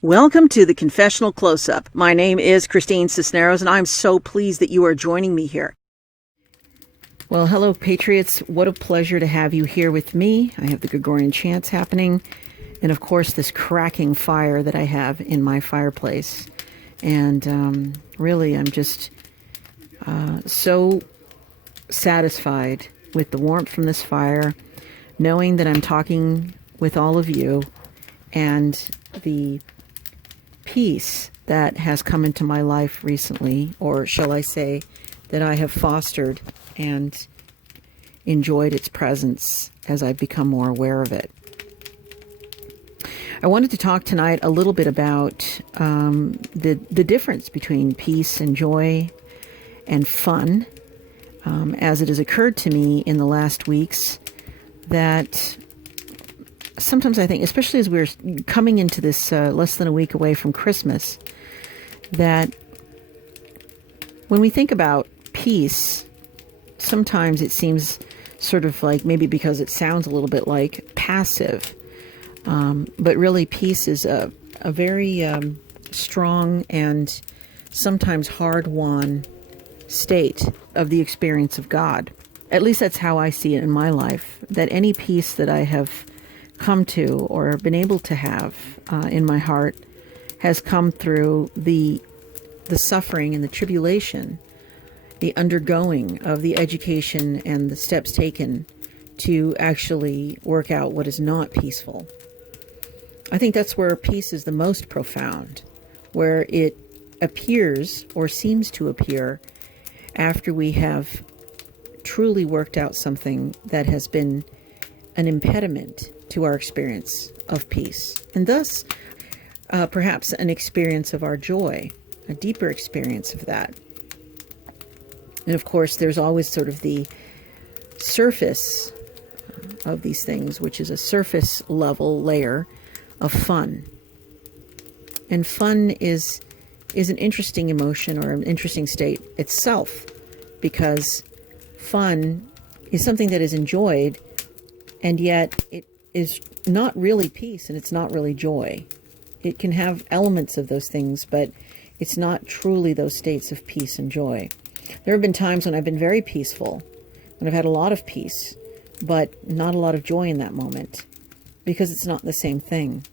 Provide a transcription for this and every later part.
Welcome to the Confessional Close-Up. My name is Christine Cisneros, and I'm so pleased that you are joining me here. Well, hello, Patriots. What a pleasure to have you here with me. I have the Gregorian chants happening, and of course, this cracking fire that I have in my fireplace. And really, I'm just so satisfied with the warmth from this fire, knowing that I'm talking with all of you, and the peace that has come into my life recently, or shall I say that I have fostered and enjoyed its presence as I've become more aware of it. I wanted to talk tonight a little bit about the difference between peace and joy and fun, as it has occurred to me in the last weeks that sometimes I think, especially as we're coming into this less than a week away from Christmas, that when we think about peace, sometimes it seems sort of like, maybe because it sounds a little bit like passive, but really peace is a very strong and sometimes hard-won state of the experience of God. At least that's how I see it in my life, that any peace that I have come to or been able to have in my heart has come through the suffering and the tribulation, the undergoing of the education and the steps taken to actually work out what is not peaceful. I think that's where peace is the most profound, where it appears or seems to appear after we have truly worked out something that has been an impediment to our experience of peace, and thus perhaps an experience of our joy, a deeper experience of that. And of course, there's always sort of the surface of these things, which is a surface level layer of fun. And fun is an interesting emotion or an interesting state itself, because fun is something that is enjoyed, and yet it is not really peace and it's not really joy. It can have elements of those things, but it's not truly those states of peace and joy. There have been times when I've been very peaceful, when I've had a lot of peace, but not a lot of joy in that moment, because it's not the same thing.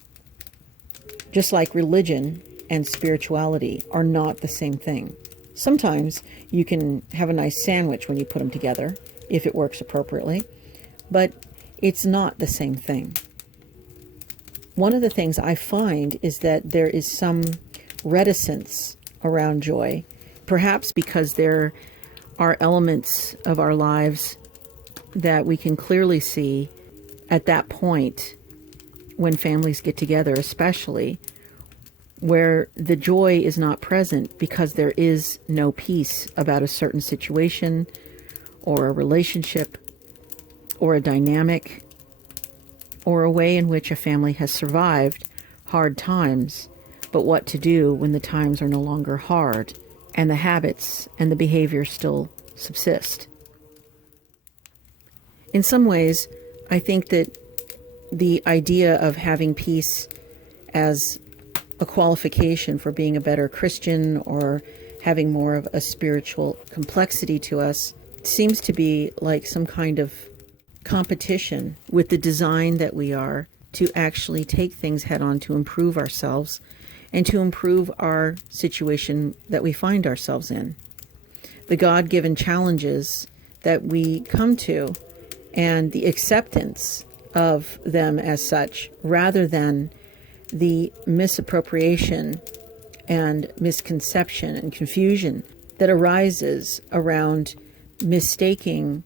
Just like religion and spirituality are not the same thing. Sometimes you can have a nice sandwich when you put them together, if it works appropriately, but it's not the same thing. One of the things I find is that there is some reticence around joy, perhaps because there are elements of our lives that we can clearly see at that point when families get together, especially, where the joy is not present because there is no peace about a certain situation or a relationship or a dynamic, or a way in which a family has survived hard times, but what to do when the times are no longer hard and the habits and the behavior still subsist. In some ways, I think that the idea of having peace as a qualification for being a better Christian or having more of a spiritual complexity to us seems to be like some kind of competition with the design that we are to actually take things head on to improve ourselves and to improve our situation that we find ourselves in. The God-given challenges that we come to and the acceptance of them as such, rather than the misappropriation and misconception and confusion that arises around mistaking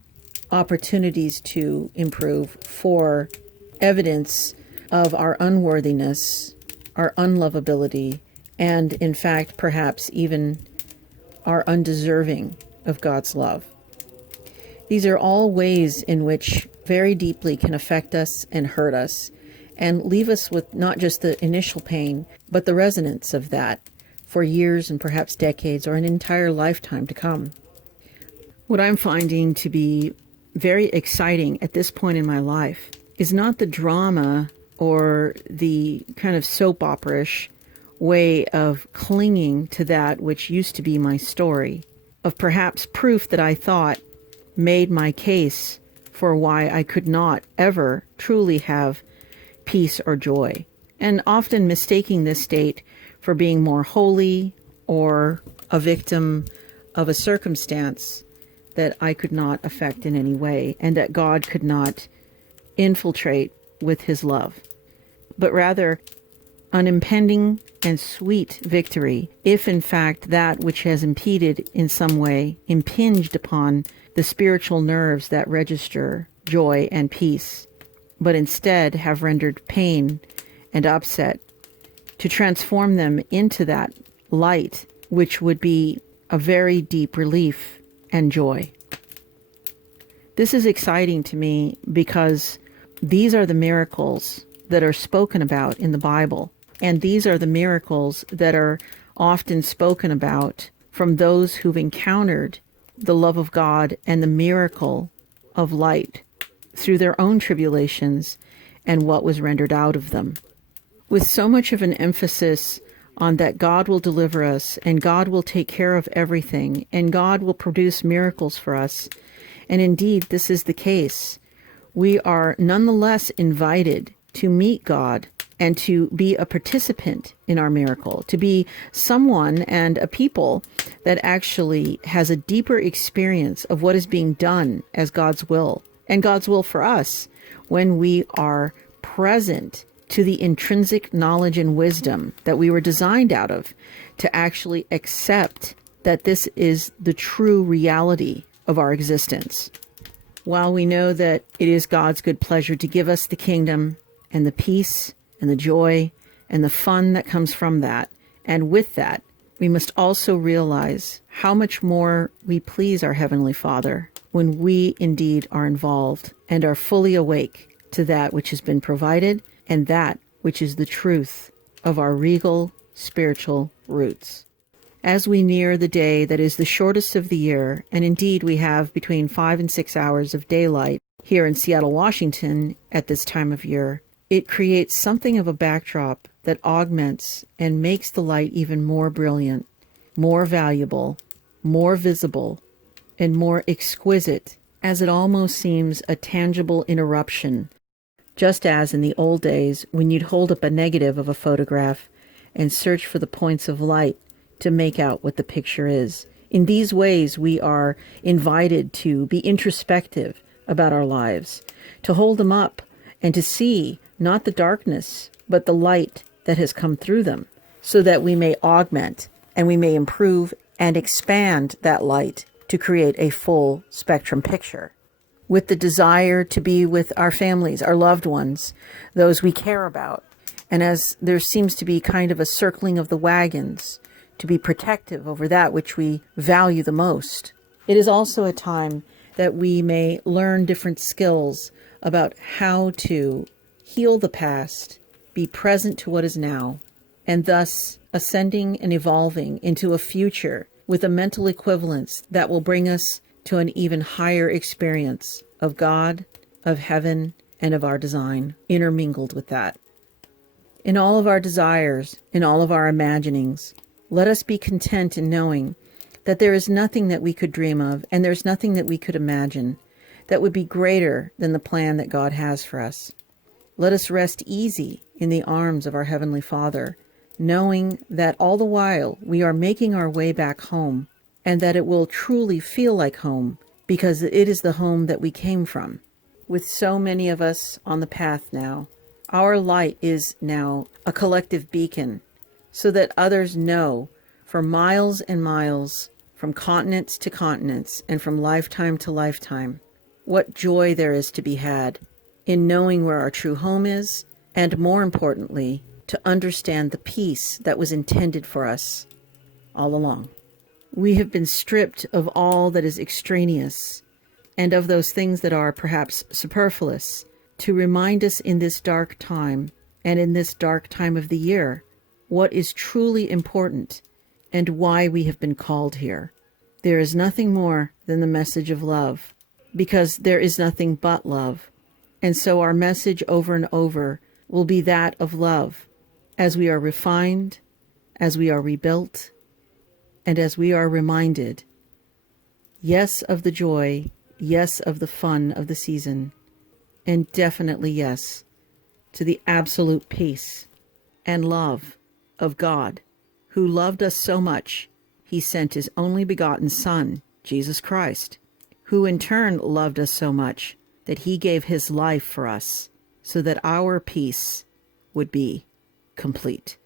opportunities to improve for evidence of our unworthiness, our unlovability, and in fact, perhaps even our undeserving of God's love. These are all ways in which very deeply can affect us and hurt us and leave us with not just the initial pain, but the resonance of that for years and perhaps decades or an entire lifetime to come. What I'm finding to be very exciting at this point in my life is not the drama or the kind of soap opera-ish way of clinging to that which used to be my story, of perhaps proof that I thought made my case for why I could not ever truly have peace or joy, and often mistaking this state for being more holy or a victim of a circumstance that I could not affect in any way, and that God could not infiltrate with his love, but rather an impending and sweet victory, if in fact that which has impeded in some way, impinged upon the spiritual nerves that register joy and peace, but instead have rendered pain and upset, to transform them into that light, which would be a very deep relief and joy. This is exciting to me because these are the miracles that are spoken about in the Bible. And these are the miracles that are often spoken about from those who've encountered the love of God and the miracle of light through their own tribulations and what was rendered out of them. With so much of an emphasis on that God will deliver us and God will take care of everything and God will produce miracles for us. And indeed, this is the case. We are nonetheless invited to meet God and to be a participant in our miracle, to be someone and a people that actually has a deeper experience of what is being done as God's will, and God's will for us when we are present to the intrinsic knowledge and wisdom that we were designed out of, to actually accept that this is the true reality of our existence. While we know that it is God's good pleasure to give us the kingdom and the peace and the joy and the fun that comes from that, and with that, we must also realize how much more we please our Heavenly Father when we indeed are involved and are fully awake to that which has been provided and that which is the truth of our regal spiritual roots. As we near the day that is the shortest of the year, and indeed we have between 5 and 6 hours of daylight here in Seattle, Washington at this time of year, it creates something of a backdrop that augments and makes the light even more brilliant, more valuable, more visible, and more exquisite, as it almost seems a tangible interruption, just as in the old days when you'd hold up a negative of a photograph and search for the points of light to make out what the picture is. In these ways, we are invited to be introspective about our lives, to hold them up and to see not the darkness, but the light that has come through them, so that we may augment and we may improve and expand that light to create a full spectrum picture, with the desire to be with our families, our loved ones, those we care about. And as there seems to be kind of a circling of the wagons to be protective over that which we value the most, it is also a time that we may learn different skills about how to heal the past, be present to what is now, and thus ascending and evolving into a future with a mental equivalence that will bring us to an even higher experience of God, of heaven, and of our design, intermingled with that. In all of our desires, in all of our imaginings, let us be content in knowing that there is nothing that we could dream of, and there's nothing that we could imagine that would be greater than the plan that God has for us. Let us rest easy in the arms of our Heavenly Father, knowing that all the while we are making our way back home, and that it will truly feel like home, because it is the home that we came from. With so many of us on the path now, our light is now a collective beacon, so that others know for miles and miles, from continents to continents, and from lifetime to lifetime, what joy there is to be had in knowing where our true home is, and more importantly, to understand the peace that was intended for us all along. We have been stripped of all that is extraneous and of those things that are perhaps superfluous, to remind us in this dark time and in this dark time of the year what is truly important and why we have been called here. There is nothing more than the message of love, because there is nothing but love. And so our message over and over will be that of love, as we are refined, as we are rebuilt, and as we are reminded, yes, of the joy, yes, of the fun of the season, and definitely yes, to the absolute peace and love of God, who loved us so much, he sent his only begotten Son, Jesus Christ, who in turn loved us so much that he gave his life for us, so that our peace would be complete.